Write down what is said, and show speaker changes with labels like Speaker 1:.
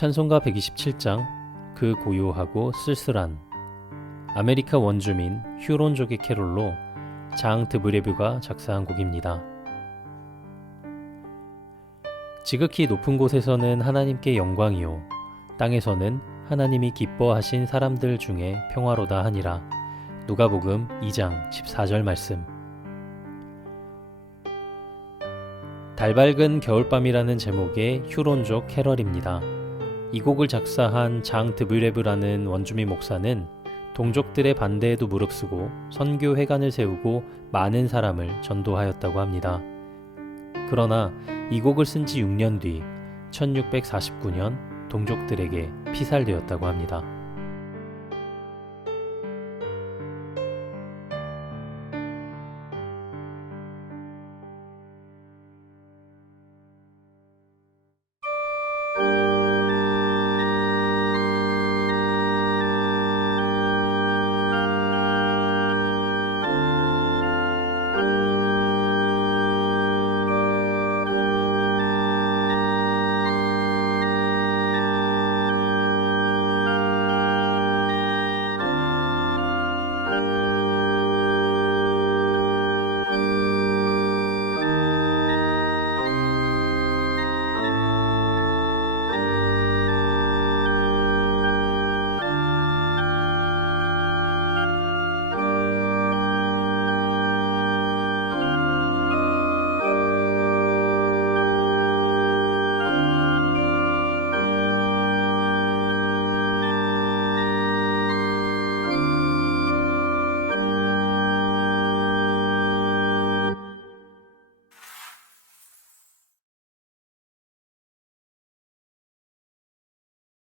Speaker 1: 찬송가 127장 그 고요하고 쓸쓸한 아메리카 원주민 휴론족의 캐롤로 장 드브레뷰가 작사한 곡입니다. 지극히 높은 곳에서는 하나님께 영광이요 땅에서는 하나님이 기뻐하신 사람들 중에 평화로다 하니라. 누가복음 2장 14절 말씀. 달밝은 겨울밤이라는 제목의 휴론족 캐럴입니다. 이 곡을 작사한 장 드브레브라는 원주민 목사는 동족들의 반대에도 무릅쓰고 선교 회관을 세우고 많은 사람을 전도하였다고 합니다. 그러나 이 곡을 쓴 지 6년 뒤 1649년 동족들에게 피살되었다고 합니다.